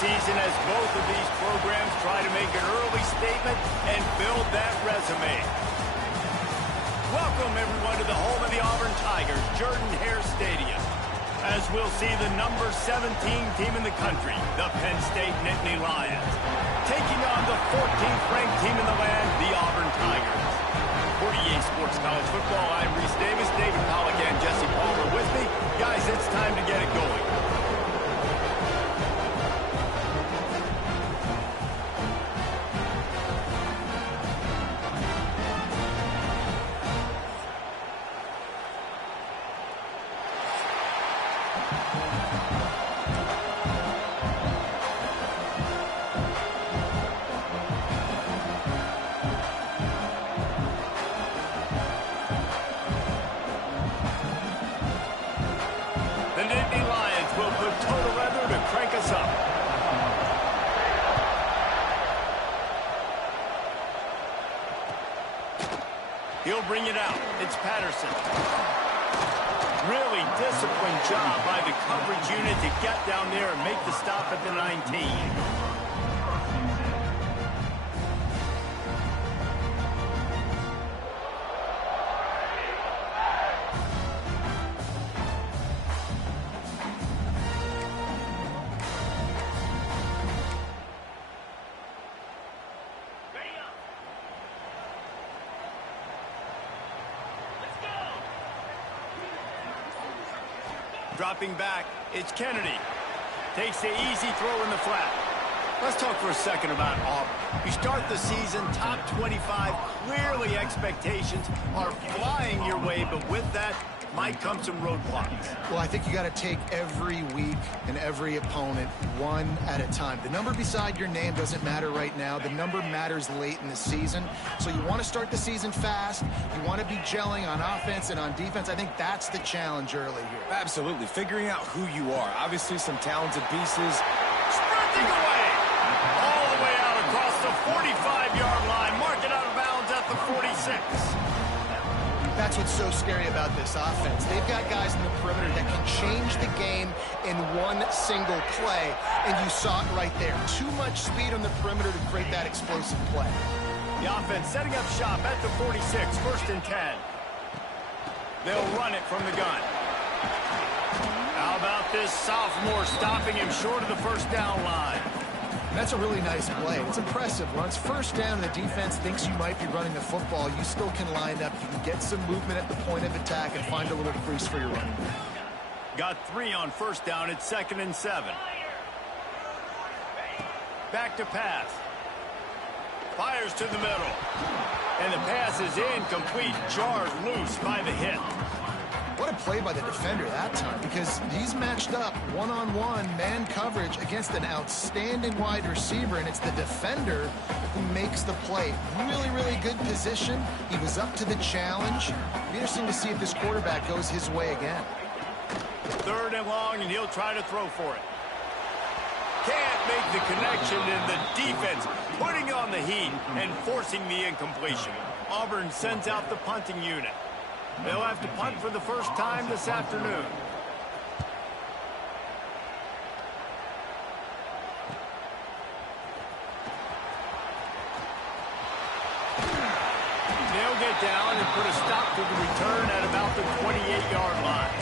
season as both of these programs try to make an early statement and build that resume. Welcome, everyone, to the home of the Auburn Tigers, Jordan-Hare Stadium, as we'll see the number 17 team in the country, the Penn State Nittany Lions, taking on the 14th ranked team in the land, the Auburn Tigers. For EA Sports College Football, I'm Reese Davis, David Pollock, and Jesse Palmer with me. Guys, it's time to get it going. The Nittany Lions will put total leather to crank us up. He'll bring it out. It's Patterson. Really disciplined job by the coverage unit to get down there and make the stop at the 19. Dropping back, it's Kennedy. Takes the easy throw in the flat. Let's talk for a second about Auburn. You start the season top 25. Clearly expectations are flying your way, but with that might come some roadblocks. Well, I think you got to take every week and every opponent one at a time. The number beside your name doesn't matter right now. The number matters late in the season. So you want to start the season fast. You want to be gelling on offense and on defense. I think that's the challenge early here. Absolutely. Figuring out who you are. Obviously, some talented pieces. Sprinting away. All the way out across the 45-yard line. Mark it out of bounds at the 46. That's what's so scary about this offense. They've got guys in the perimeter that can change the game in one single play, and you saw it right there. Too much speed on the perimeter to create that explosive play. The offense setting up shop at the 46, 1st and 10. They'll run it from the gun. How about this sophomore stopping him short of the first down line? That's a really nice play. It's impressive. When it's first down and the defense thinks you might be running the football, you still can line up. You can get some movement at the point of attack and find a little crease for your running back. Got 3 on first down. It's 2nd and 7. Back to pass. Fires to the middle. And the pass is incomplete. Jarred loose by the hit. What a play by the defender that time, because he's matched up one-on-one man coverage against an outstanding wide receiver, and it's the defender who makes the play. Really, really good position. He was up to the challenge. It'll be interesting to see if this quarterback goes his way again. 3rd and long, and he'll try to throw for it. Can't make the connection, and the defense putting on the heat and forcing the incompletion. Auburn sends out the punting unit. They'll have to punt for the first time this afternoon. They'll get down and put a stop to the return at about the 28-yard line.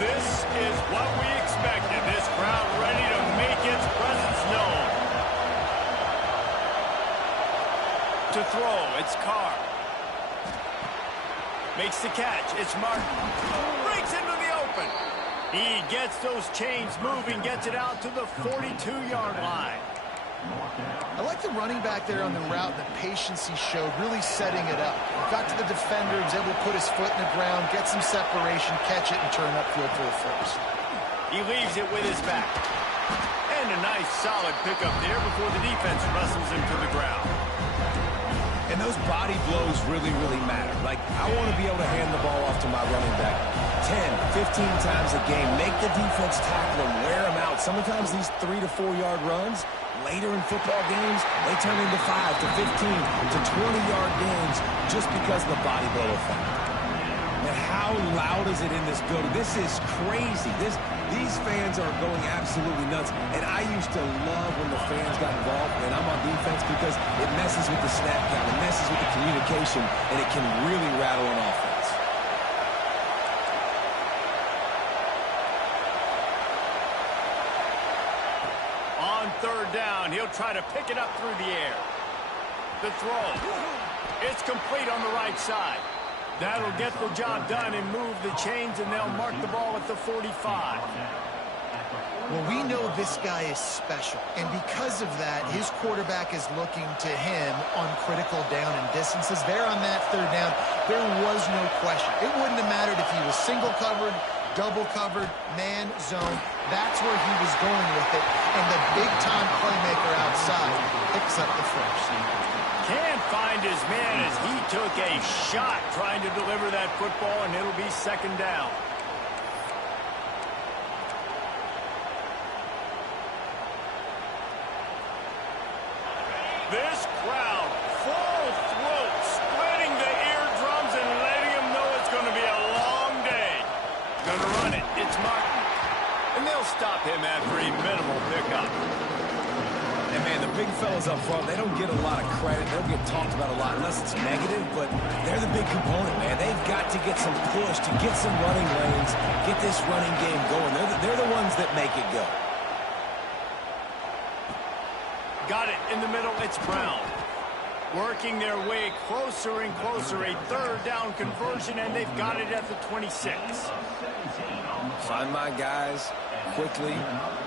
This is what we expected. This crowd ready to make its presence known. To throw, it's Carr. Makes the catch, it's Martin. Breaks into the open. He gets those chains moving, gets it out to the 42-yard line. I like the running back there on the route, the patience he showed, really setting it up. Got to the defender, was able to put his foot in the ground, get some separation, catch it, and turn upfield for the first. He leaves it with his back. And a nice solid pickup there before the defense wrestles him to the ground. And those body blows really, really matter. Like, I want to be able to hand the ball off to my running back 10, 15 times a game. Make the defense tackle him, wear him out. Sometimes these 3 to 4 yard runs, later in football games, they turn into 5 to 15 to 20 yard gains just because of the body blow effect. And how how loud is it in this building? This is crazy. These fans are going absolutely nuts. And I used to love when the fans got involved, and I'm on defense, because it messes with the snap count, it messes with the communication, and it can really rattle an offense. On third down, he'll try to pick it up through the air. The throw. It's complete on the right side. That'll get the job done and move the chains, and they'll mark the ball at the 45. Well, we know this guy is special, and because of that, his quarterback is looking to him on critical down and distances. There on that third down, there was no question. It wouldn't have mattered if he was single covered, double covered, man, zone. That's where he was going with it, and the big-time playmaker outside picks up the first. Can't find his man as he took a shot trying to deliver that football, and it'll be second down. This crowd, full throat, splitting the eardrums and letting him know it's going to be a long day. Going to run it. It's Martin. And they'll stop him after a minimal pickup. And, man, the big fellas up front, they don't get a lot of credit. They don't get talked about a lot unless it's negative, but they're the big component, man. They've got to get some push, to get some running lanes, get this running game going. They're the ones that make it go. Got it in the middle. It's Brown. Working their way closer and closer. A third down conversion, and they've got it at the 26. Find my guys quickly,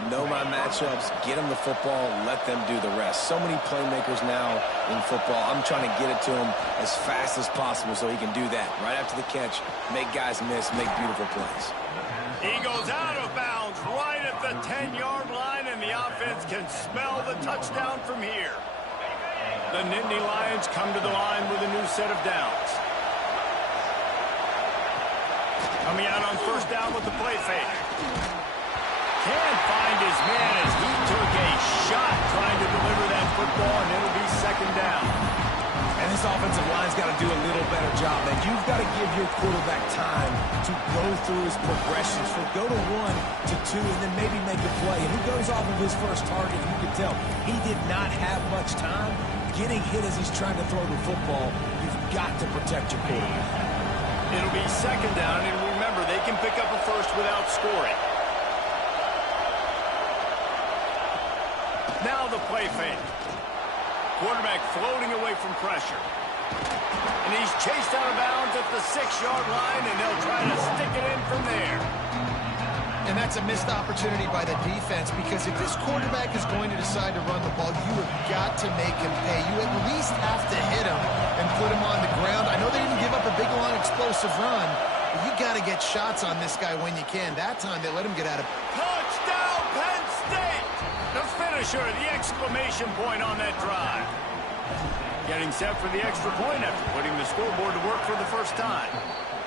know my matchups, get them the football, let them do the rest. So many playmakers now in football. I'm trying to get it to him as fast as possible so he can do that. Right after the catch, make guys miss, make beautiful plays. He goes out of bounds right at the 10-yard line, and the offense can smell the touchdown from here. The Nittany Lions come to the line with a new set of downs. Coming out on first down with the play fake. Can't find his man as he took a shot trying to deliver that football, and it'll be second down. And this offensive line's got to do a little better job, man. You've got to give your quarterback time to go through his progressions, for go to 1 to 2 and then maybe make a play. And he goes off of his first target. You can tell he did not have much time. Getting hit as he's trying to throw the football, you've got to protect your quarterback. It'll be second down, and remember, they can pick up a first without scoring. Now the play fake. Quarterback floating away from pressure. And he's chased out of bounds at the 6-yard line, and they'll try to stick it in from there. And that's a missed opportunity by the defense, because if this quarterback is going to decide to run the ball, you have got to make him pay. You at least have to hit him and put him on the ground. I know they didn't give up a big, long, explosive run, but you got to get shots on this guy when you can. That time they let him get out of... Touchdown, Penn State! The finisher, the exclamation point on that drive. Getting set for the extra point after putting the scoreboard to work for the first time.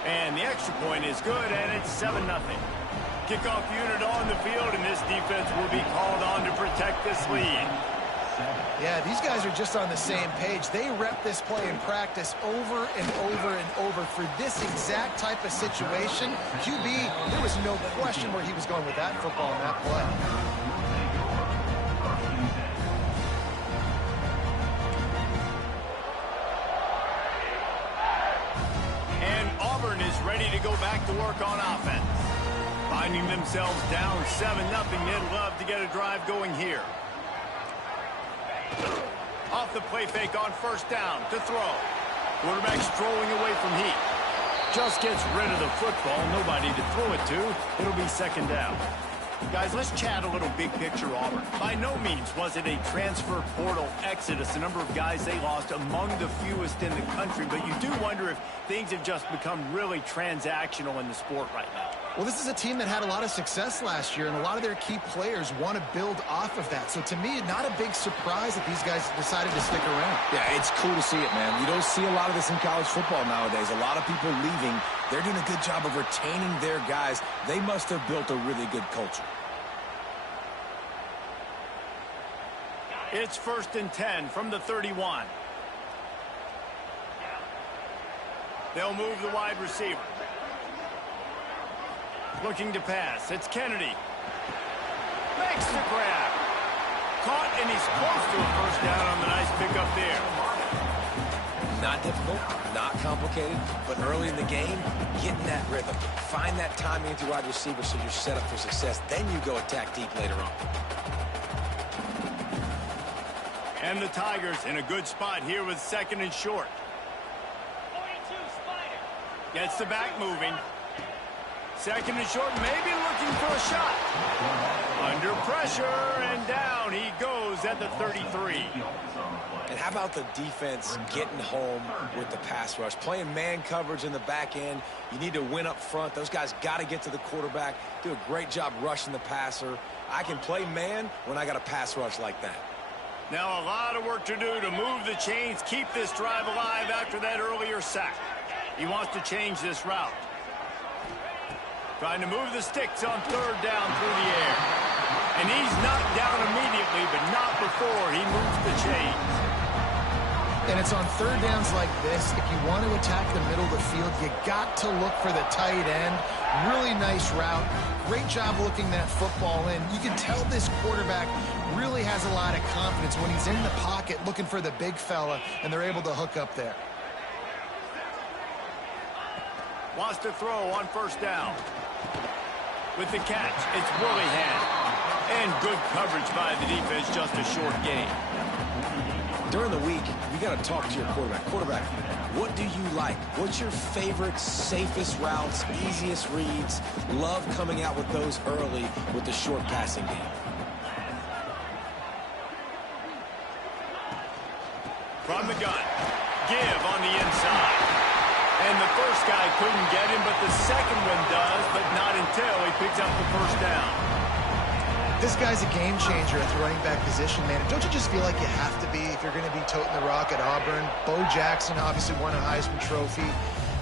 And the extra point is good, and it's 7-0. Kickoff unit on the field, and this defense will be called on to protect this lead. Yeah, these guys are just on the same page. They rep this play in practice over and over and over for this exact type of situation. QB, there was no question where he was going with that football in that play. And Auburn is ready to go back to work on offense. Finding themselves down 7-0, they'd love to get a drive going here. Off the play fake on first down to throw. Quarterback strolling away from heat. Just gets rid of the football. Nobody to throw it to. It'll be second down. Guys, let's chat a little big picture Auburn. By no means was it a transfer portal exodus. The number of guys they lost among the fewest in the country. But you do wonder if things have just become really transactional in the sport right now. Well, this is a team that had a lot of success last year, and a lot of their key players want to build off of that. So to me, not a big surprise that these guys decided to stick around. Yeah, it's cool to see it, man. You don't see a lot of this in college football nowadays. A lot of people leaving. They're doing a good job of retaining their guys. They must have built a really good culture. It's 1st and 10 from the 31. They'll move the wide receiver. Looking to pass. It's Kennedy. Makes the grab. Caught, and he's close to a first down on the nice pickup there. Not difficult, not complicated, but early in the game, get in that rhythm. Find that timing with your wide receiver so you're set up for success. Then you go attack deep later on. And the Tigers in a good spot here with 2nd and short. 42 Spider. Gets the back moving. 2nd and short, maybe looking for a shot. Under pressure, and down he goes at the 33. And how about the defense getting home with the pass rush? Playing man coverage in the back end. You need to win up front. Those guys got to get to the quarterback. Do a great job rushing the passer. I can play man when I got a pass rush like that. Now a lot of work to do to move the chains, keep this drive alive after that earlier sack. He wants to change this route. Trying to move the sticks on 3rd down through the air. And he's knocked down immediately, but not before he moves the chains. And it's on 3rd downs like this. If you want to attack the middle of the field, you got to look for the tight end. Really nice route. Great job looking that football in. You can tell this quarterback really has a lot of confidence when he's in the pocket looking for the big fella, and they're able to hook up there. Wants to throw on 1st down. With the catch, it's Willingham. And good coverage by the defense, just a short gain. During the week, you got to talk to your quarterback. Quarterback, what do you like? What's your favorite, safest routes, easiest reads? Love coming out with those early with the short passing game. From the gun, give on the inside. And the first guy couldn't get him, but the second one does, but not until he picks up the 1st down. This guy's a game changer at the running back position, man. Don't you just feel like you have to be if you're going to be toting the rock at Auburn? Bo Jackson obviously won a Heisman Trophy.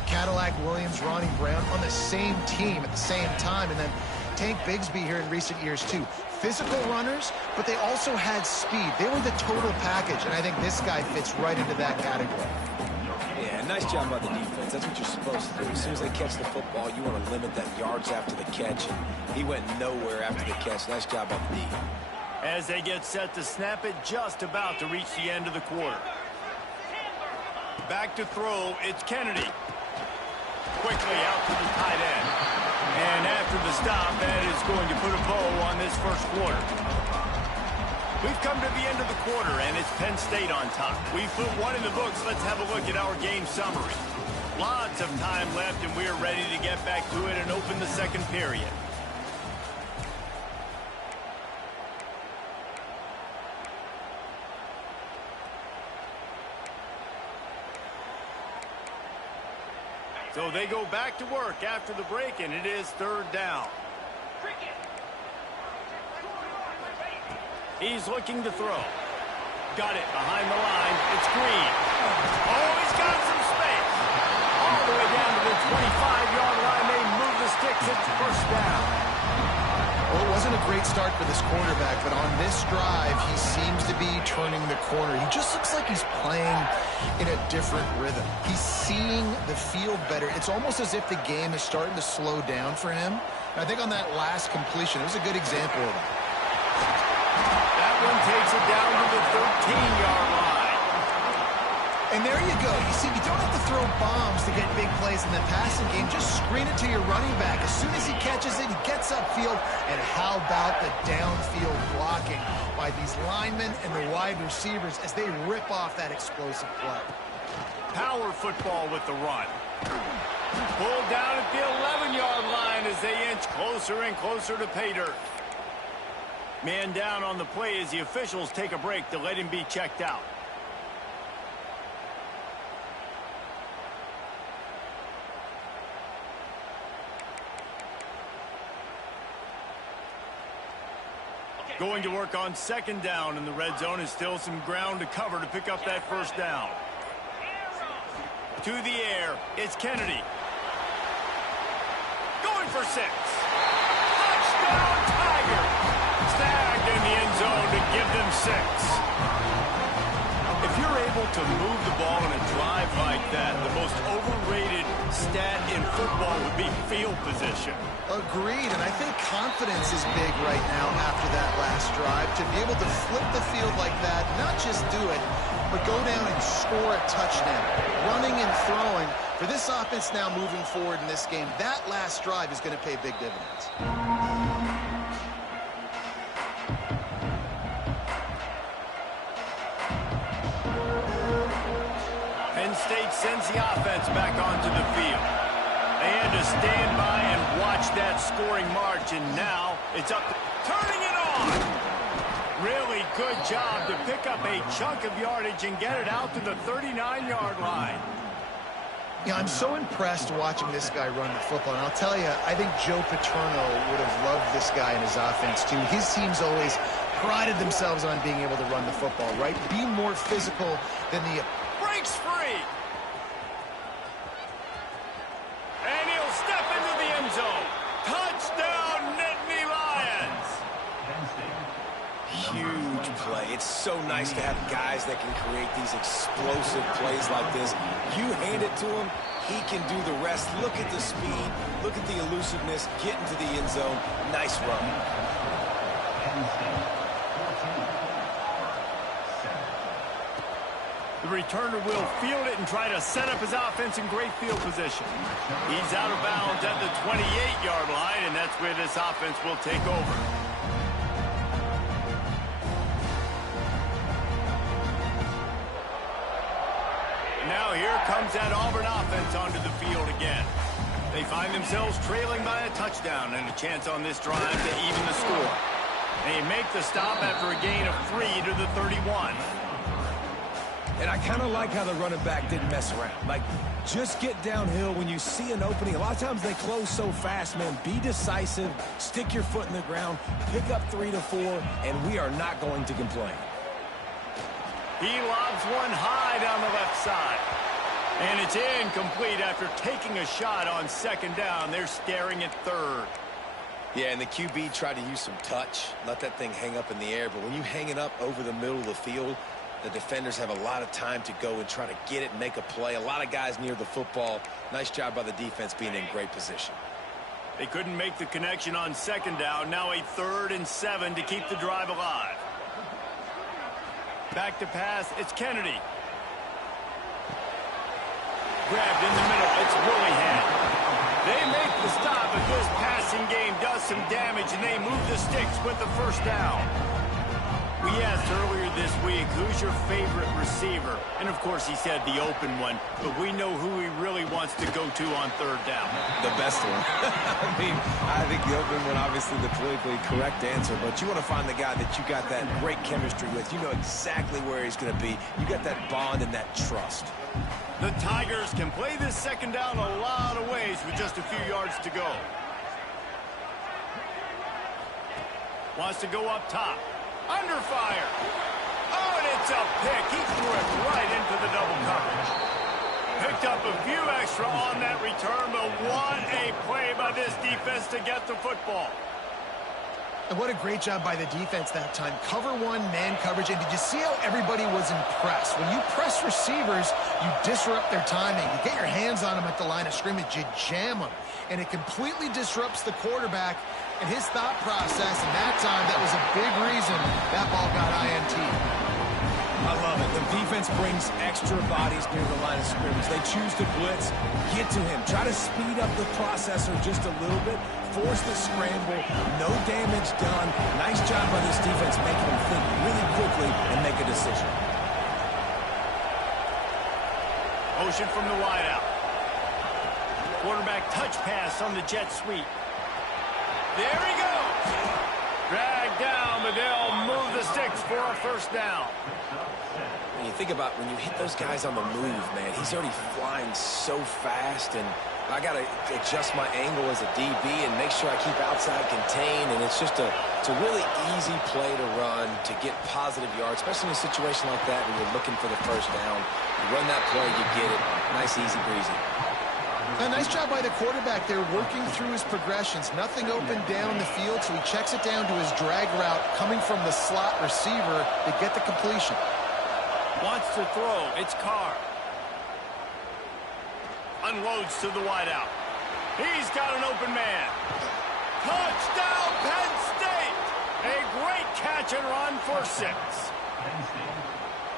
Cadillac Williams, Ronnie Brown on the same team at the same time. And then Tank Bigsby here in recent years, too. Physical runners, but they also had speed. They were the total package, and I think this guy fits right into that category. Yeah, nice job by the defense. That's what you're supposed to do. As soon as they catch the football, you want to limit that yards after the catch. And he went nowhere after the catch. Nice job by the D. As they get set to snap it, just about to reach the end of the quarter. Back to throw, it's Kennedy. Quickly out to the tight end. And after the stop, that is going to put a bow on this 1st quarter. We've come to the end of the quarter, and it's Penn State on top. We've put 1 in the books. Let's have a look at our game summary. Lots of time left, and we're ready to get back to it and open the 2nd period. So they go back to work after the break, and it is 3rd down. He's looking to throw. Got it behind the line. It's Green. Oh, he's got some space. All the way down to the 25-yard line. They move the sticks. It's 1st down. Well, it wasn't a great start for this quarterback, but on this drive, he seems to be turning the corner. He just looks like he's playing in a different rhythm. He's seeing the field better. It's almost as if the game is starting to slow down for him. And I think on that last completion, it was a good example of that. That one takes it down to the 13-yard line. And there you go. You see, you don't have to throw bombs to get big plays in the passing game. Just screen it to your running back. As soon as he catches it, he gets upfield. And how about the downfield blocking by these linemen and the wide receivers as they rip off that explosive play. Power football with the run. Pulled down at the 11-yard line as they inch closer and closer to pay dirt. Man down on the play as the officials take a break to let him be checked out. Going to work on 2nd down in the red zone, and still some ground to cover to pick up that 1st down. To the air, it's Kennedy. Going for 6. Touchdown, Tiger! Snagged in the end zone to give them 6. If If you're able to move the ball in a drive like that, the most overrated stat in football would be field position. Agreed, and I think confidence is big right now after that last drive. To be able to flip the field like that, not just do it, but go down and score a touchdown. Running and throwing, for this offense now moving forward in this game, that last drive is going to pay big dividends. Penn State sends the offense back onto the field. They had to stand by and watch that scoring march, and now it's up to turning it on. Really good job to pick up a chunk of yardage and get it out to the 39-yard line. Yeah, I'm so impressed watching this guy run the football. And I'll tell you, I think Joe Paterno would have loved this guy in his offense, too. His teams always prided themselves on being able to run the football, right? Be more physical than the... Breaks free. And he'll step into the end zone. Touchdown, Nittany Lions. Huge play. It's so nice to have guys that can create these explosive plays like this. You hand it to him, he can do the rest. Look at the speed, look at the elusiveness, get into the end zone. Nice run. The returner will field it and try to set up his offense in great field position. He's out of bounds at the 28-yard line, and that's where this offense will take over. Now here comes that Auburn offense onto the field again. They find themselves trailing by a touchdown and a chance on this drive to even the score. They make the stop after a gain of 3 to the 31. And I kind of like how the running back didn't mess around. Like, just get downhill when you see an opening. A lot of times they close so fast, man. Be decisive, stick your foot in the ground, pick up 3 to 4, and we are not going to complain. He lobs one high down the left side. And it's incomplete after taking a shot on second down. They're staring at third. Yeah, and the QB tried to use some touch, let that thing hang up in the air. But when you hang it up over the middle of the field, the defenders have a lot of time to go and try to get it and make a play. A lot of guys near the football. Nice job by the defense being in great position. They couldn't make the connection on second down. Now a 3rd and 7 to keep the drive alive. Back to pass. It's Kennedy. Grabbed in the middle. It's Willingham. They make the stop, but this passing game does some damage, and they move the sticks with the first down. We asked earlier this week, who's your favorite receiver? And, of course, he said the open one, but we know who he really wants to go to on third down. The best one. I think the open one, obviously the politically correct answer, but you want to find the guy that you got that great chemistry with. You know exactly where he's going to be. You got that bond and that trust. The Tigers can play this second down a lot of ways with just a few yards to go. Wants to go up top. Under fire. Oh, and it's a pick. He threw it right into the double coverage. Picked up a few extra on that return, but what a play by this defense to get the football. And what a great job by the defense that time. Cover one, man coverage. And did you see how everybody was impressed? When you press receivers, you disrupt their timing. You get your hands on them at the line of scrimmage. You jam them. And it completely disrupts the quarterback and his thought process. And that time, that was a big reason that ball got INT. I love it. The defense brings extra bodies near the line of scrimmage. They choose to blitz, get to him, try to speed up the processor just a little bit, force the scramble, no damage done. Nice job by this defense making them think really quickly and make a decision. Motion from the wideout. Quarterback touch pass on the jet sweep. There he goes. Dragged down, but they'll move the sticks for a first down. When you think about when you hit those guys on the move, man, he's already flying so fast, and I got to adjust my angle as a DB and make sure I keep outside contained, and it's just it's a really easy play to run to get positive yards, especially in a situation like that when you're looking for the first down. You run that play, you get it. Nice, easy breezy. A nice job by the quarterback there, working through his progressions. Nothing open down the field, so he checks it down to his drag route coming from the slot receiver to get the completion. Wants to throw. It's Carr. Unloads to the wideout. He's got an open man. Touchdown, Penn State! A great catch and run for 6.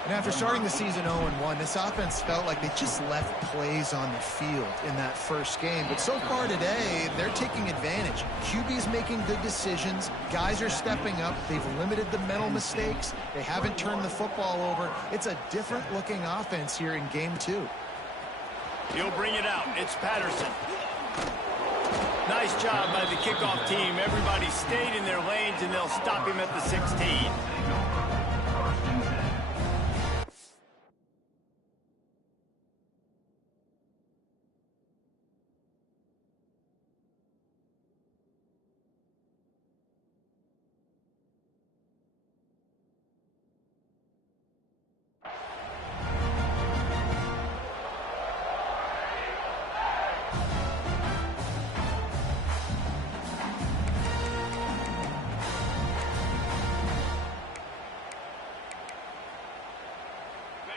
And after starting the season 0-1, this offense felt like they just left plays on the field in that first game. But so far today, they're taking advantage. QB's making good decisions. Guys are stepping up. They've limited the mental mistakes. They haven't turned the football over. It's a different-looking offense here in Game 2. He'll bring it out. It's Patterson. Nice job by the kickoff team. Everybody stayed in their lanes, and they'll stop him at the 16.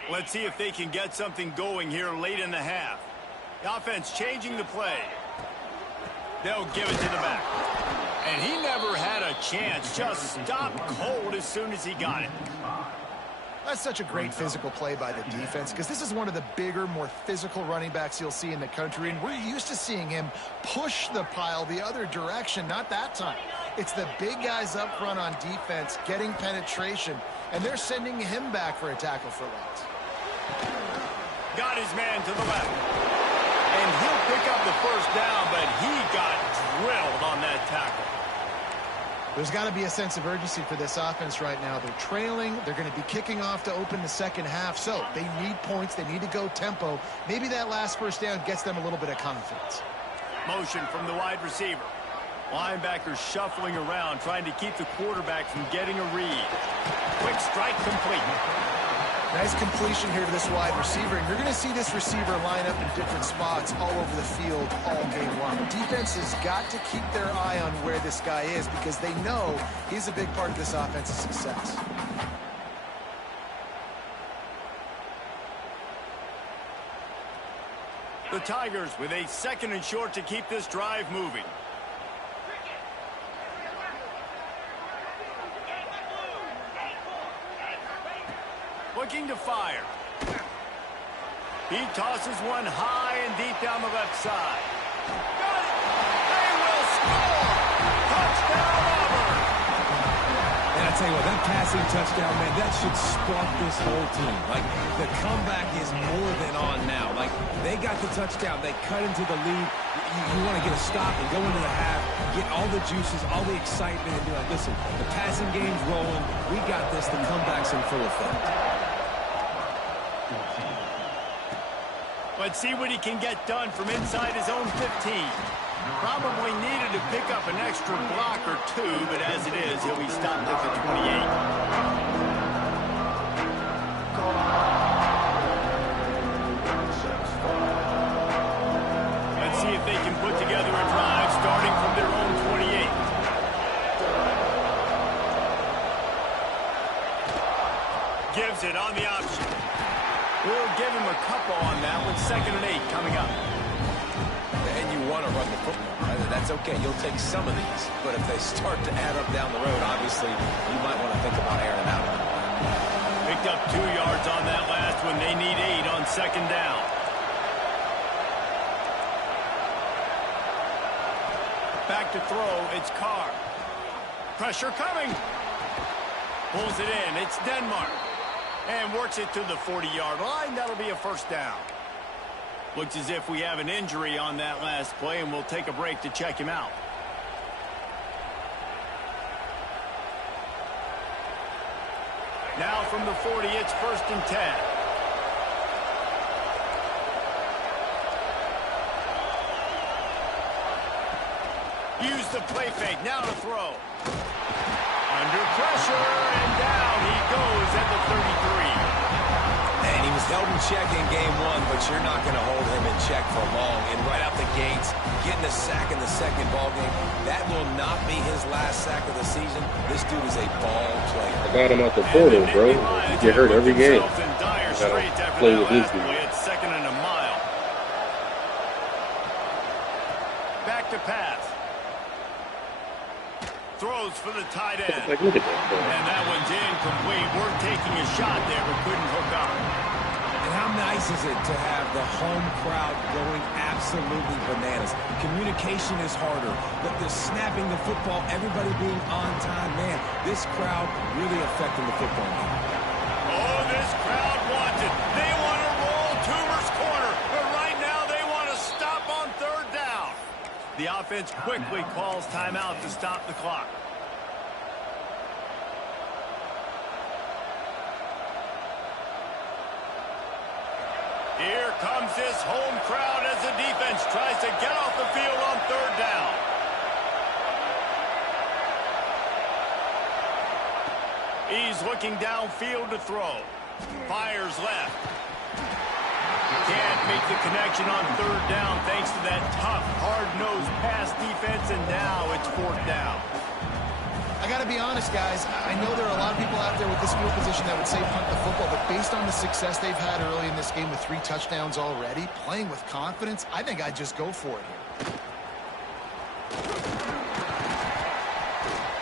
Let's see if they can get something going here late in the half. The offense changing the play. They'll give it to the back. And he never had a chance. Just stopped cold as soon as he got it. That's such a great physical play by the defense because this is one of the bigger, more physical running backs you'll see in the country, and we're used to seeing him push the pile the other direction. Not that time. It's the big guys up front on defense getting penetration, and they're sending him back for a tackle for loss. Got his man to the left. And he'll pick up the first down, but he got drilled on that tackle. There's got to be a sense of urgency for this offense right now. They're trailing. They're going to be kicking off to open the second half. So they need points. They need to go tempo. Maybe that last first down gets them a little bit of confidence. Motion from the wide receiver. Linebackers shuffling around, trying to keep the quarterback from getting a read. Quick strike complete. Nice completion here to this wide receiver, and you're going to see this receiver line up in different spots all over the field all game long. Defense has got to keep their eye on where this guy is because they know he's a big part of this offense's success. The Tigers with a 2nd and short to keep this drive moving. Looking to fire. He tosses one high and deep down the left side. Got it! They will score! Touchdown, Auburn! And I tell you what, that passing touchdown, man, that should spark this whole team. Like, the comeback is more than on now. Like, they got the touchdown. They cut into the lead. You want to get a stop and go into the half, get all the juices, all the excitement, and be like, listen, the passing game's rolling. We got this. The comeback's in full effect. Let's see what he can get done from inside his own 15. Probably needed to pick up an extra block or two, but as it is, he'll be stopped at the 28. Let's see if they can put together a drive starting from their own 28. Gives it on the option. We'll give him a couple on that with 2nd and 8 coming up. And you want to run the football, right? That's okay. You'll take some of these. But if they start to add up down the road, obviously, you might want to think about airing it out. Picked up 2 yards on that last one. They need 8 on 2nd down. Back to throw. It's Carr. Pressure coming. Pulls it in. It's Denmark. And works it to the 40-yard line. That'll be a first down. Looks as if we have an injury on that last play, and we'll take a break to check him out. Now from the 40, it's 1st and 10. Use the play fake. Now to throw. Under pressure, and down he goes at the 33. And he was held in check in game one, but you're not going to hold him in check for long. And right out the gates, getting a sack in the second ball game, that will not be his last sack of the season. This dude is a ball player. I got him out the portal, bro. You get hurt every game. You gotta play with this dude. It's second and a mile. Back to pass. Throws for the tight end. Like, look at that, bro. And that one's incomplete. We're taking a shot there, but couldn't hook up. And how nice is it to have the home crowd going absolutely bananas? Communication is harder, but the snapping the football, everybody being on time, man, this crowd really affecting the football game. Oh, this crowd wants it. They want to roll Toomer's corner, but right now they want to stop on third down. The offense quickly calls timeout to stop the clock. Here comes this home crowd as the defense tries to get off the field on third down. He's looking downfield to throw. Fires left. Can't make the connection on third down thanks to that tough, hard-nosed pass defense, and now it's fourth down. I got to be honest, guys. I know there are a lot of people out there with this field position that would say punt the football, but based on the success they've had early in this game with 3 touchdowns already, playing with confidence, I think I'd just go for it here.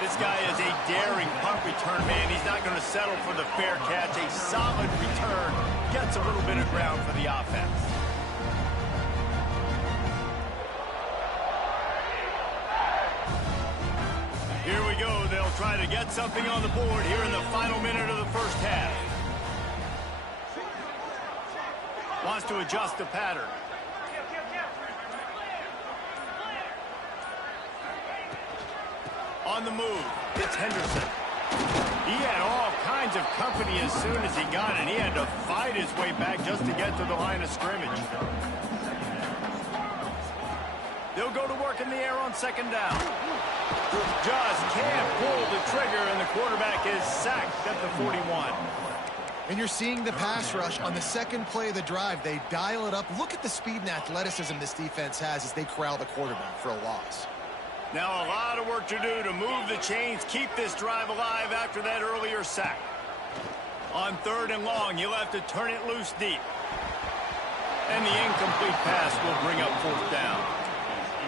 This guy is a daring punt return man. He's not going to settle for the fair catch. A solid return gets a little bit of ground for the offense. Here we go. They'll try to get something on the board here in the final minute of the first half. Wants to adjust the pattern. On the move, it's Henderson. He had all kinds of company as soon as he got it. He had to fight his way back just to get to the line of scrimmage. They'll go to work in the air on second down. Just can't pull the trigger, and the quarterback is sacked at the 41. And you're seeing the pass rush on the second play of the drive. They dial it up. Look at the speed and athleticism this defense has as they corral the quarterback for a loss. Now a lot of work to do to move the chains, keep this drive alive after that earlier sack. On third and long, you'll have to turn it loose deep. And the incomplete pass will bring up fourth down.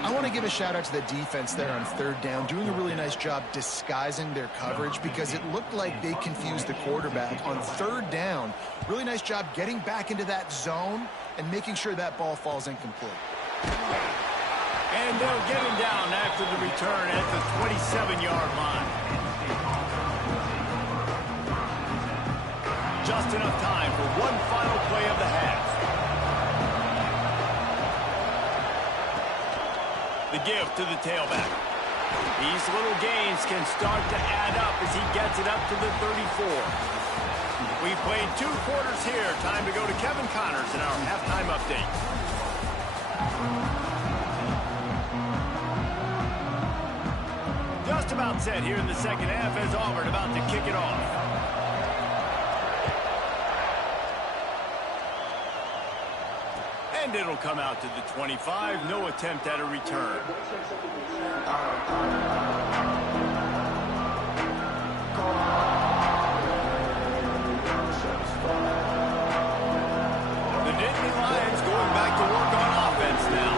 I want to give a shout out to the defense there on third down, doing a really nice job disguising their coverage because it looked like they confused the quarterback on third down. Really nice job getting back into that zone and making sure that ball falls incomplete. And they'll get him down after the return at the 27-yard line. Just enough time for one final play of the half. The give to the tailback. These little gains can start to add up as he gets it up to the 34. We played 2 quarters here. Time to go to Kevin Connors in our halftime update. Just about set here in the second half as Auburn about to kick it off. And it'll come out to the 25. No attempt at a return. The Nittany Lions going back to work on offense now.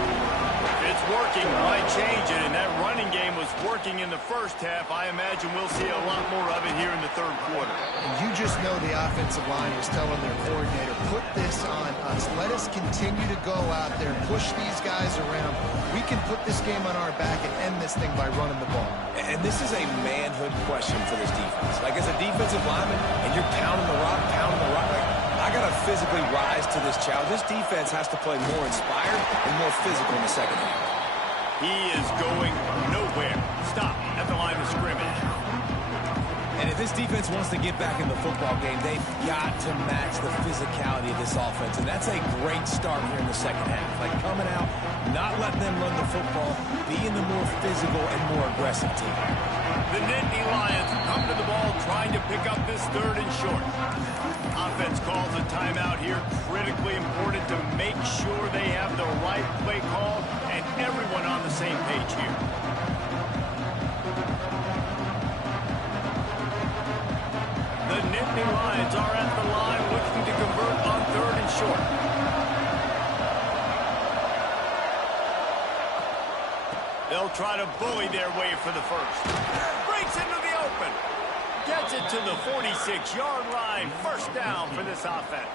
It's working. Why change it? And that running game was working in the first half. I imagine we'll see a lot more of it here in the third quarter. And you just know the offensive line is telling their coordinator, put this on us. Let us continue to go out there, push these guys around. We can put this game on our back and end this thing by running the ball. And this is a manhood question for this defense. Like, as a defensive lineman, and you're pounding the rock, like, I got to physically rise to this challenge. This defense has to play more inspired and more physical in the second half. He is going nowhere. Stop at the line of scrimmage. And if this defense wants to get back in the football game, they've got to match the physicality of this offense. And that's a great start here in the second half. Like, coming out, not letting them run the football, being the more physical and more aggressive team. The Nittany Lions come to the ball trying to pick up this 3rd and short. Offense calls a timeout here. Critically important to make sure they have the right play call and everyone on the same page here. The Nittany Lions are at the line looking to convert on 3rd and short. They'll try to bully their way for the first. Breaks into the open. Gets it to the 46-yard line. 1st down for this offense.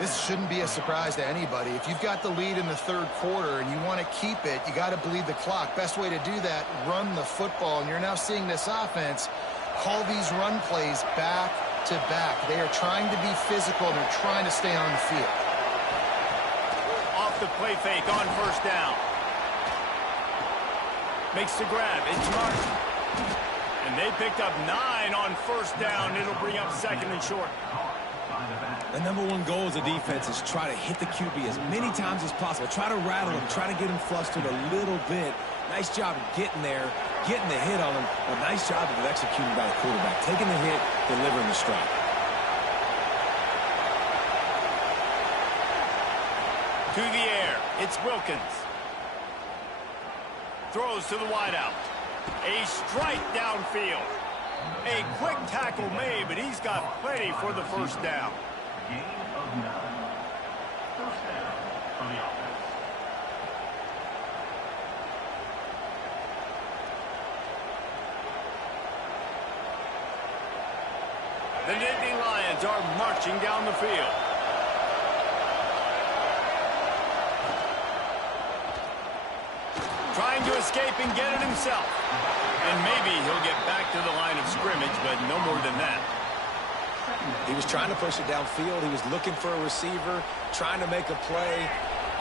This shouldn't be a surprise to anybody. If you've got the lead in the 3rd quarter and you want to keep it, you got to bleed the clock. Best way to do that, run the football. And you're now seeing this offense call these run plays back to back. They are trying to be physical. They're trying to stay on the field. Off the play fake on 1st down. Makes the grab. It's Martin. And they picked up 9 on 1st down. It'll bring up 2nd and short. The #1 goal as a defense is try to hit the QB as many times as possible. Try to rattle him. Try to get him flustered a little bit. Nice job of getting there, getting the hit on him. But nice job of executing by the quarterback. Taking the hit, delivering the strike. To the air. It's Wilkins. Throws to the wideout. A strike downfield. A quick tackle made, but he's got plenty for the 1st down. Gain of 9. 1st down for the offense. The Nittany Lions are marching down the field. Trying to escape and get it himself. And maybe he'll get back to the line of scrimmage, but no more than that. He was trying to push it downfield. He was looking for a receiver, trying to make a play.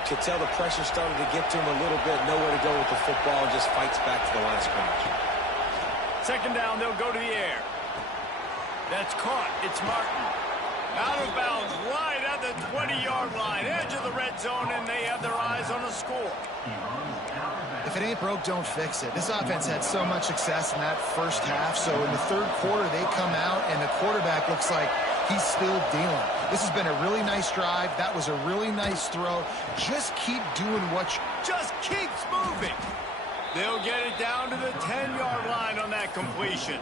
Could tell the pressure started to get to him a little bit. Nowhere to go with the football, and just fights back to the line of scrimmage. 2nd down, they'll go to the air. That's caught. It's Martin. Out of bounds, right at the 20-yard line, edge of the red zone, and they have their eyes on a score. If it ain't broke, don't fix it. This offense had so much success in that 1st half, so in the 3rd quarter, they come out, and the quarterback looks like he's still dealing. This has been a really nice drive. That was a really nice throw. Just keep doing what you... Just keeps moving. They'll get it down to the 10-yard line on that completion.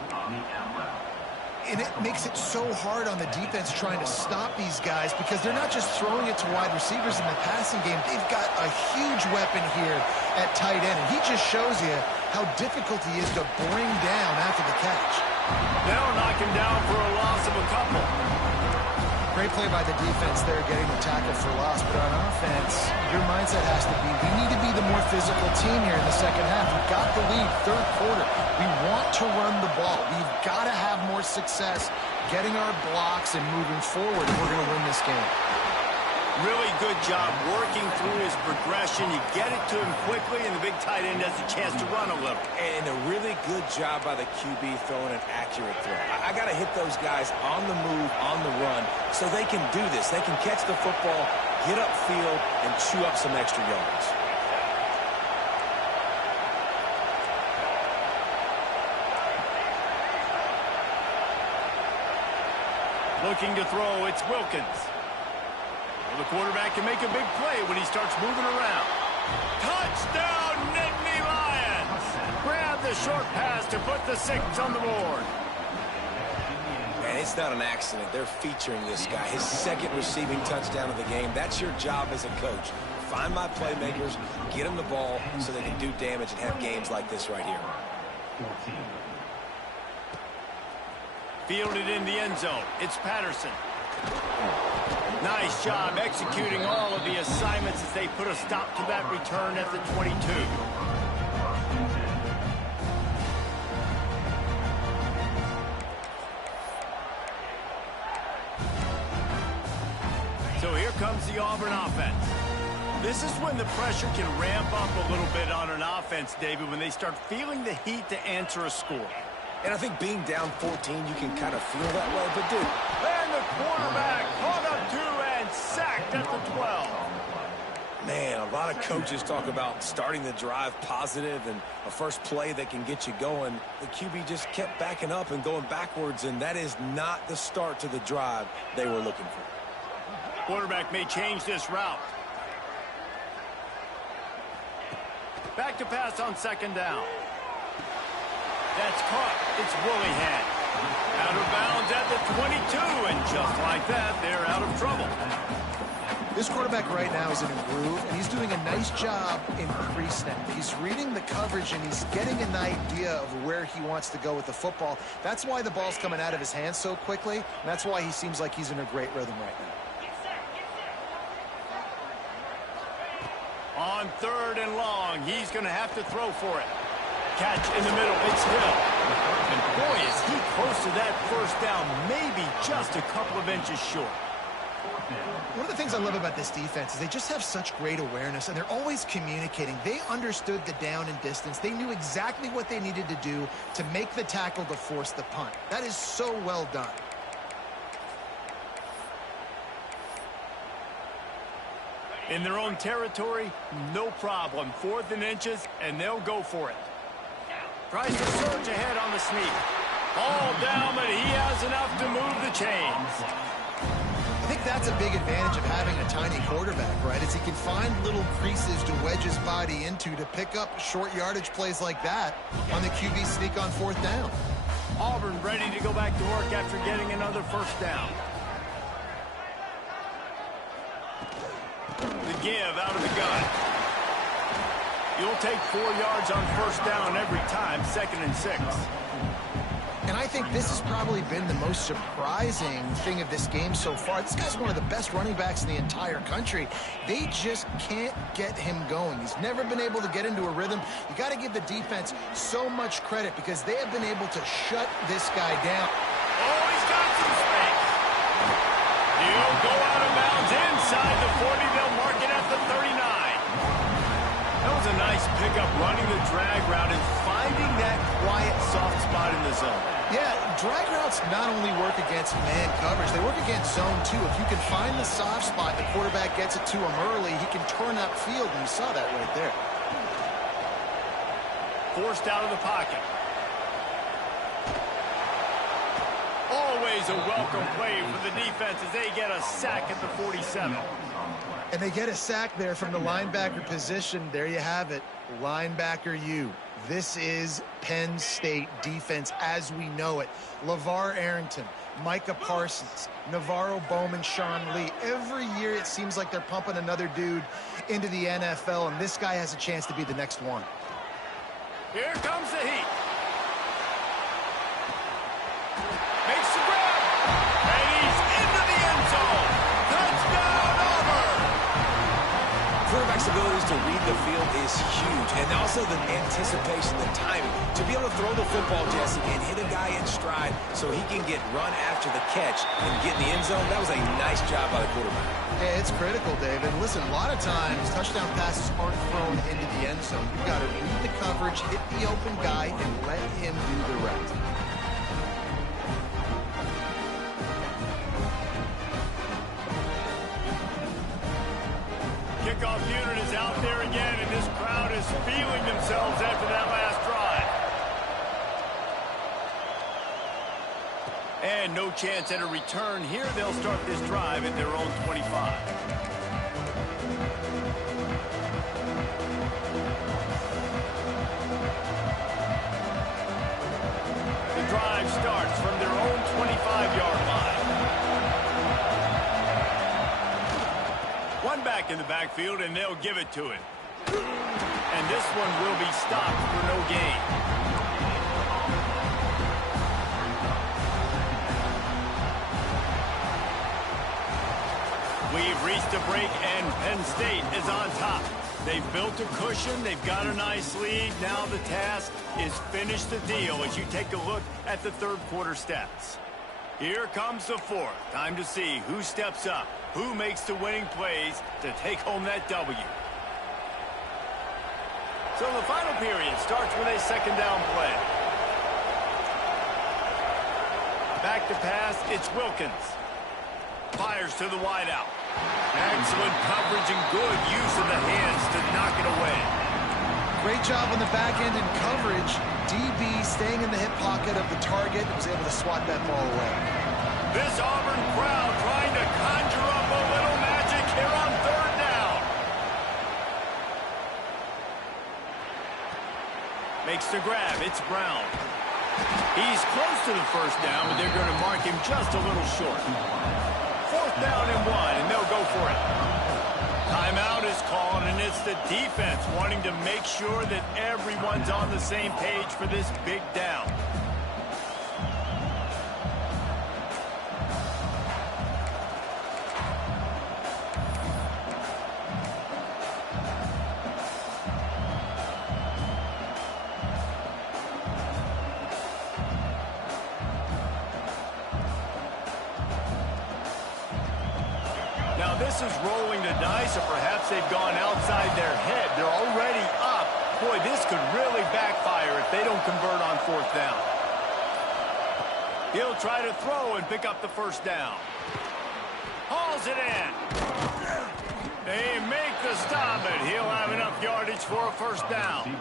And it makes it so hard on the defense trying to stop these guys because they're not just throwing it to wide receivers in the passing game. They've got a huge weapon here at tight end. And he just shows you how difficult he is to bring down after the catch. They'll knock him down for a loss of a couple. Great play by the defense there, getting the tackle for loss. But on offense, your mindset has to be, we need to be the more physical team here in the 2nd half. We've got the lead, 3rd quarter. We want to run the ball. We've got to have more success getting our blocks and moving forward if we're going to win this game. Really good job working through his progression. You get it to him quickly, and the big tight end has a chance to run a little. And a really good job by the QB throwing an accurate throw. I got to hit those guys on the move, on the run, so they can do this. They can catch the football, get upfield, and chew up some extra yards. Looking to throw, it's Wilkins. The quarterback can make a big play when he starts moving around. Touchdown, Nittany Lions! Grab the short pass to put the 6 on the board. And it's not an accident. They're featuring this guy. His 2nd receiving touchdown of the game. That's your job as a coach. Find my playmakers, get them the ball so they can do damage and have games like this right here. Fielded in the end zone. It's Patterson. Nice job executing all of the assignments as they put a stop to that return at the 22. So here comes the Auburn offense. This is when the pressure can ramp up a little bit on an offense, David, when they start feeling the heat to answer a score. And I think being down 14, you can kind of feel that way. But, dude, and the quarterback caught up 2 and sacked at the 12. Man, a lot of coaches talk about starting the drive positive and a first play that can get you going. The QB just kept backing up and going backwards, and that is not the start to the drive they were looking for. Quarterback may change this route. Back to pass on second down. That's caught. It's Willingham. Out of bounds at the 22, and just like that, they're out of trouble. This quarterback right now is in a groove, and he's doing a nice job in pre-snap. He's reading the coverage, and he's getting an idea of where he wants to go with the football. That's why the ball's coming out of his hands so quickly, and that's why he seems like he's in a great rhythm right now. On third and long, he's going to have to throw for it. Catch in the middle. It's Hill. And boy, is he close to that first down, maybe just a couple of inches short. One of the things I love about this defense is they just have such great awareness, and they're always communicating. They understood the down and distance. They knew exactly what they needed to do to make the tackle to force the punt. That is so well done. In their own territory, no problem. 4th and inches, and they'll go for it. Tries to surge ahead on the sneak. All down, but he has enough to move the chains. I think that's a big advantage of having a tiny quarterback, right? Is he can find little creases to wedge his body into to pick up short yardage plays like that on the QB sneak on 4th down. Auburn ready to go back to work after getting another first down. The give out of the gun. You'll take 4 yards on first down every time, 2nd and 6. And I think this has probably been the most surprising thing of this game so far. This guy's one of the best running backs in the entire country. They just can't get him going. He's never been able to get into a rhythm. You got to give the defense so much credit because they have been able to shut this guy down. Oh, he's got some space. He'll go out of bounds inside the 40. They'll mark it at the 39. That was a nice pickup, running the drag route and finding that quiet, soft spot in the zone. Yeah, drag routes not only work against man coverage, they work against zone too. If you can find the soft spot, the quarterback gets it to him early, he can turn upfield, and you saw that right there. Forced out of the pocket. Always a welcome play for the defense as they get a sack at the 47. And they get a sack there from the linebacker position. There you have it, linebacker U. This is Penn State defense as we know it. LeVar Arrington, Micah Parsons, Navarro Bowman, Sean Lee. Every year it seems like they're pumping another dude into the NFL, and this guy has a chance to be the next one. Here comes the heat. Makes the grab. And he's into the end zone. Touchdown, Auburn. Quarterback's abilities to read the field is huge, and also the anticipation, the timing. To be able to throw the football, Jesse, and hit a guy in stride so he can get run after the catch and get in the end zone, that was a nice job by the quarterback. Yeah, it's critical, David. Listen, a lot of times touchdown passes aren't thrown into the end zone. You've got to read the coverage, hit the open guy, and let him do the rest. Kickoff unit is out there again, and this crowd is feeling themselves after that last drive. And no chance at a return here. They'll start this drive at their own 25. The drive starts from their own 25-yard line. One back in the backfield, and they'll give it to him. And this one will be stopped for no gain. We've reached a break, and Penn State is on top. They've built a cushion. They've got a nice lead. Now the task is finish the deal as you take a look at the third quarter stats. Here comes the fourth. Time to see who steps up, who makes the winning plays to take home that W. So the final period starts with a second down play. Back to pass, it's Wilkins. Fires to the wideout. Excellent coverage and good use of the hands to knock it away. Great job on the back end and coverage. DB staying in the hip pocket of the target, was able to swat that ball away. This Auburn crowd trying to conjure up a little magic here on third down. Makes the grab. It's Brown. He's close to the first down, but they're going to mark him just a little short. Fourth down and 1, and they'll go for it. Timeout is called, and it's the defense wanting to make sure that everyone's on the same page for this big down. This is rolling the dice, or perhaps they've gone outside their head. They're already up. Boy, this could really backfire if they don't convert on fourth down. He'll try to throw and pick up the first down. Hauls it in. They make the stop, and he'll have enough yardage for a first down.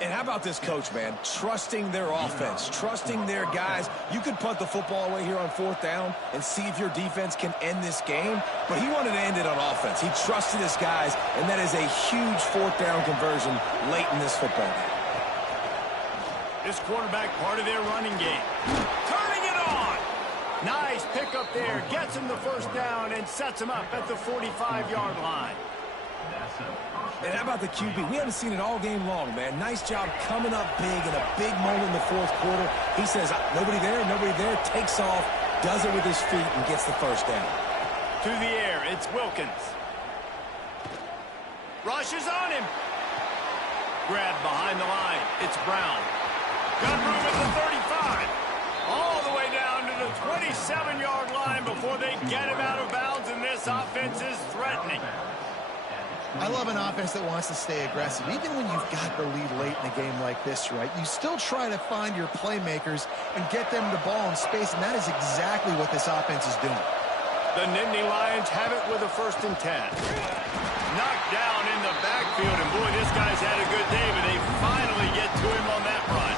And how about this coach, man? Trusting their offense, trusting their guys. You could punt the football away here on fourth down and see if your defense can end this game, but he wanted to end it on offense. He trusted his guys, and that is a huge fourth down conversion late in this football game. This quarterback part of their running game. Turning it on. Nice pickup there. Gets him the first down and sets him up at the 45-yard line. And how about the QB? We haven't seen it all game long, man. Nice job coming up big in a big moment in the fourth quarter. He says, nobody there, takes off, does it with his feet, and gets the first down. To the air, it's Wilkins. Rushes on him. Grabbed behind the line. It's Brown. Got room at the 35. All the way down to the 27-yard line before they get him out of bounds, and this offense is threatening. I love an offense that wants to stay aggressive. Even when you've got the lead late in a game like this, right, you still try to find your playmakers and get them the ball in space, and that is exactly what this offense is doing. The Nittany Lions have it with a 1st and 10. Knocked down in the backfield, and boy, this guy's had a good day, but they finally get to him on that run.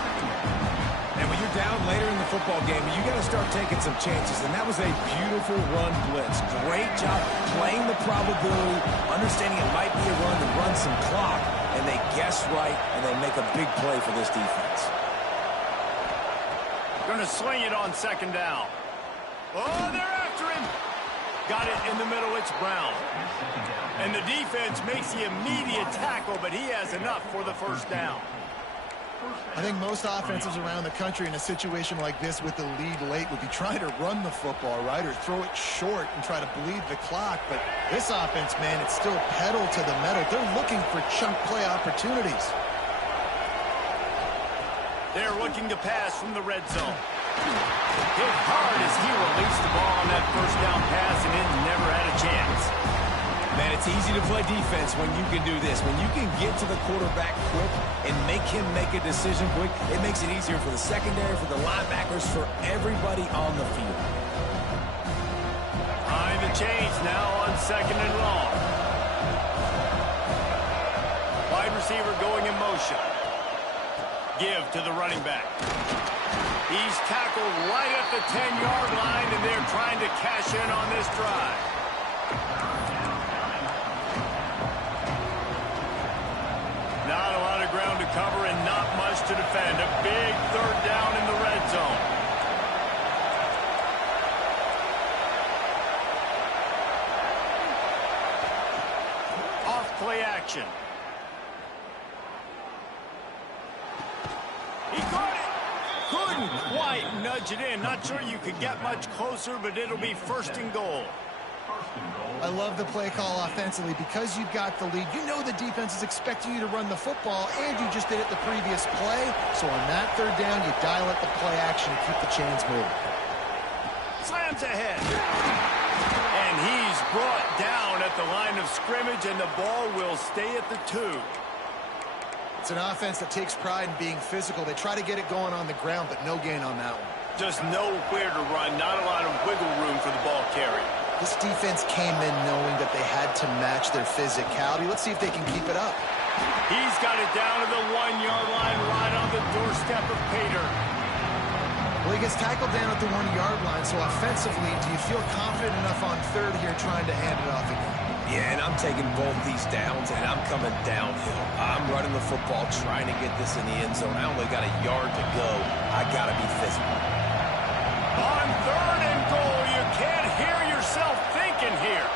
And when you're down later in the football game, you got to start taking some chances, and that was a beautiful run blitz. Great job playing the probability, understanding it might be a run to run some clock, and they guess right, and they make a big play for this defense. Going to sling it on 2nd down. Oh, they're after him. Got it in the middle. It's Brown. And the defense makes the immediate tackle, but he has enough for the first down. I think most offenses around the country in a situation like this with the lead late would be trying to run the football, right, or throw it short and try to bleed the clock. But this offense, man, it's still pedal to the metal. They're looking for chunk play opportunities. They're looking to pass from the red zone. Hit hard as he released the ball on that first down pass, and it never had a chance. Man, it's easy to play defense when you can do this. When you can get to the quarterback quick and make him make a decision quick, it makes it easier for the secondary, for the linebackers, for everybody on the field. Behind the chains now on 2nd and long. Wide receiver going in motion. Give to the running back. He's tackled right at the 10-yard line, and they're trying to cash in on this drive. Not a lot of ground to cover and not much to defend. A big 3rd down in the red zone. Off play action. He caught it. Couldn't quite nudge it in. Not sure you could get much closer, but it'll be 1st and goal. I love the play call offensively because you've got the lead. You know the defense is expecting you to run the football, and you just did it the previous play. So on that 3rd down, you dial up the play action and keep the chains moving. Slams ahead. And he's brought down at the line of scrimmage, and the ball will stay at the 2. It's an offense that takes pride in being physical. They try to get it going on the ground, but no gain on that one. Just nowhere to run. Not a lot of wiggle room for the ball carrier. This defense came in knowing that they had to match their physicality. Let's see if they can keep it up. He's got it down to the 1-yard line, right on the doorstep of Pater. Well, he gets tackled down at the 1-yard line, so offensively, do you feel confident enough on third here trying to hand it off again? Yeah, and I'm taking both these downs, and I'm coming downhill. I'm running the football, trying to get this in the end zone. I only got a yard to go. I got to be physical. On third and goal, you can't hear yourself thinking here.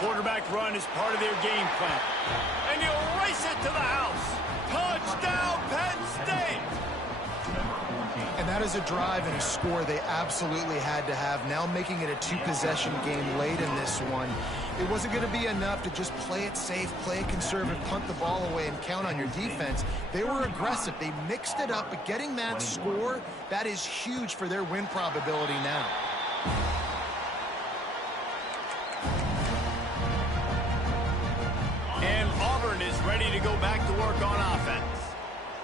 Quarterback run is part of their game plan. And you race it to the house. Touchdown, Penn State! And that is a drive and a score they absolutely had to have. Now making it a 2-possession game late in this one. It wasn't going to be enough to just play it safe, play it conservative, punt the ball away, and count on your defense. They were aggressive. They mixed it up, but getting that score, that is huge for their win probability now. And Auburn is ready to go back to work on offense.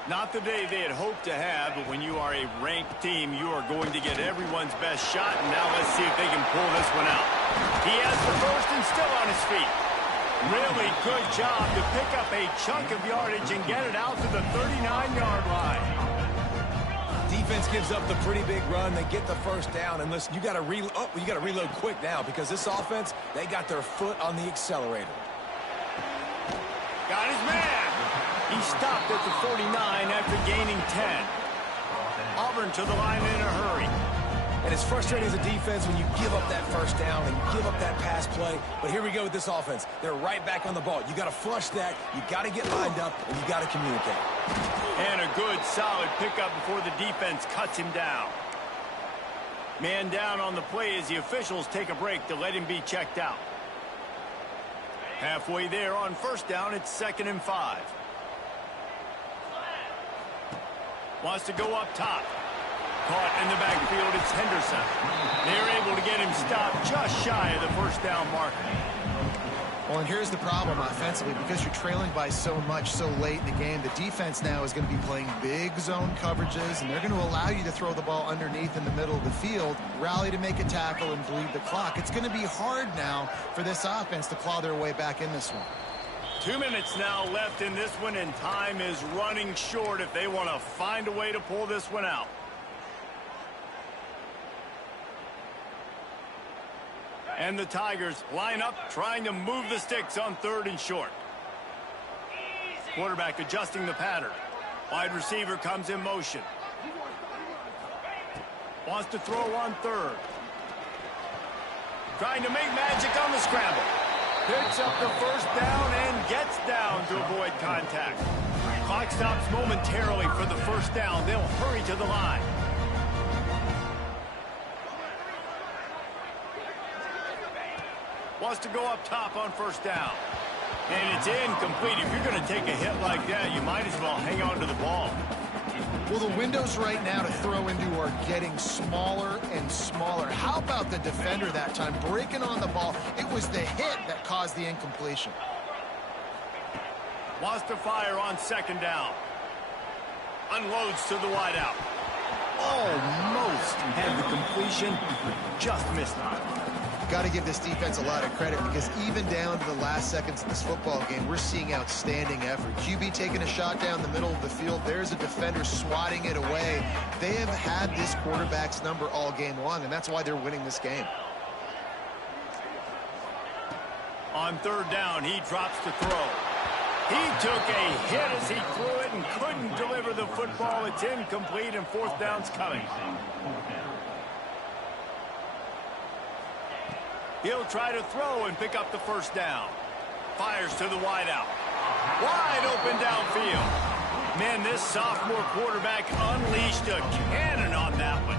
Not the day they had hoped to have, but when you are a ranked team, you are going to get everyone's best shot. And now let's see if they can pull this one out. He has the first and still on his feet. Really good job to pick up a chunk of yardage and get it out to the 39-yard line. Defense gives up the pretty big run. They get the first down. And listen, you got to reload quick now because this offense, they got their foot on the accelerator. Got his man. He stopped at the 49 after gaining 10. Auburn to the line in a hurry. And it's frustrating as a defense when you give up that first down and you give up that pass play. But here we go with this offense. They're right back on the ball. You got to flush that. You got to get lined up, and you got to communicate. And a good, solid pickup before the defense cuts him down. Man down on the play as the officials take a break to let him be checked out. Halfway there on first down, it's 2nd and 5. Wants to go up top. Caught in the backfield, it's Henderson. They're able to get him stopped just shy of the first down marker. Well, and here's the problem offensively. Because you're trailing by so much so late in the game, the defense now is going to be playing big zone coverages, and they're going to allow you to throw the ball underneath in the middle of the field, rally to make a tackle, and bleed the clock. It's going to be hard now for this offense to claw their way back in this one. 2 minutes now left in this one, and time is running short if they want to find a way to pull this one out. And the Tigers line up, trying to move the sticks on 3rd and short. Quarterback adjusting the pattern. Wide receiver comes in motion. Wants to throw on 3rd. Trying to make magic on the scramble. Picks up the first down and gets down to avoid contact. Clock stops momentarily for the first down. They'll hurry to the line. Wants to go up top on first down. And it's incomplete. If you're going to take a hit like that, you might as well hang on to the ball. Well, the windows right now to throw into are getting smaller and smaller. How about the defender that time breaking on the ball? It was the hit that caused the incompletion. Wants to fire on 2nd down. Unloads to the wideout. Almost had the completion. Just missed it. Got to give this defense a lot of credit because even down to the last seconds of this football game, we're seeing outstanding effort. QB taking a shot down the middle of the field. There's a defender swatting it away. They have had this quarterback's number all game long, and that's why they're winning this game. On 3rd down, he drops to throw. He took a hit as he threw it and couldn't deliver the football. It's incomplete, and 4th down's coming. He'll try to throw and pick up the first down. Fires to the wideout. Wide open downfield. Man, this sophomore quarterback unleashed a cannon on that one.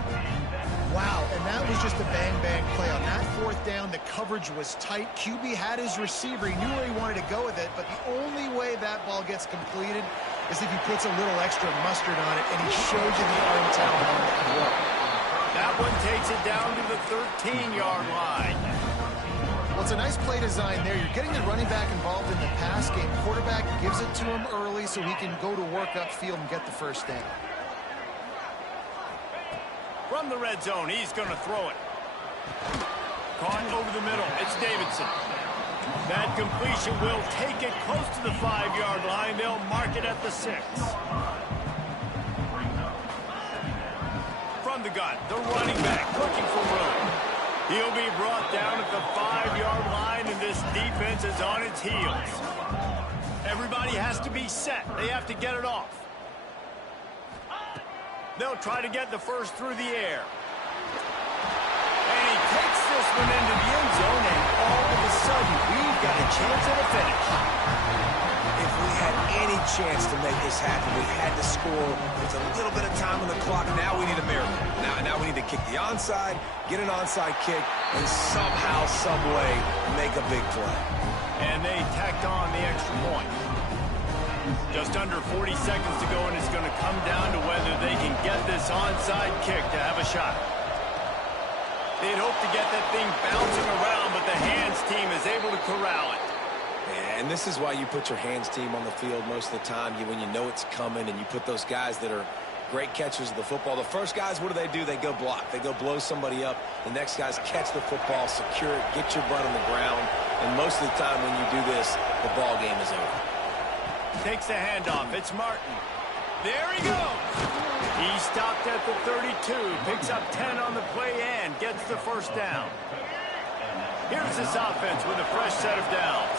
Wow, and that was just a bang-bang play. On that 4th down, the coverage was tight. QB had his receiver. He knew where he wanted to go with it, but the only way that ball gets completed is if he puts a little extra mustard on it, and he shows you the arm talent on it as well. That one takes it down to the 13-yard line. Well, it's a nice play design there. You're getting the running back involved in the pass game. Quarterback gives it to him early so he can go to work upfield and get the first down. From the red zone, he's going to throw it. caught over the middle. It's Davidson. That completion will take it close to the 5-yard line. They'll mark it at the 6. From the gun, the running back looking for room. He'll be brought down at the 5-yard line, and this defense is on its heels. Everybody has to be set. They have to get it off. They'll try to get the first through the air. And he takes this one into the end zone, and all of a sudden, we've got a chance at a finish. If we had any chance to make this happen, we had to score. There's a little bit of time on the clock. Now we need a miracle. Now we need to kick the onside, get an onside kick, and somehow, some way, make a big play. And they tacked on the extra point. Just under 40 seconds to go, and it's going to come down to whether they can get this onside kick to have a shot. They'd hope to get that thing bouncing around, but the hands team is able to corral it. And this is why you put your hands team on the field most of the time, when you know it's coming, and you put those guys that are great catchers of the football. The first guys, what do? They go block. They go blow somebody up. The next guys catch the football, secure it, get your butt on the ground. And most of the time when you do this, the ball game is over. Takes the handoff. It's Martin. There he goes. He stopped at the 32, picks up 10 on the play and gets the first down. Here's this offense with a fresh set of downs.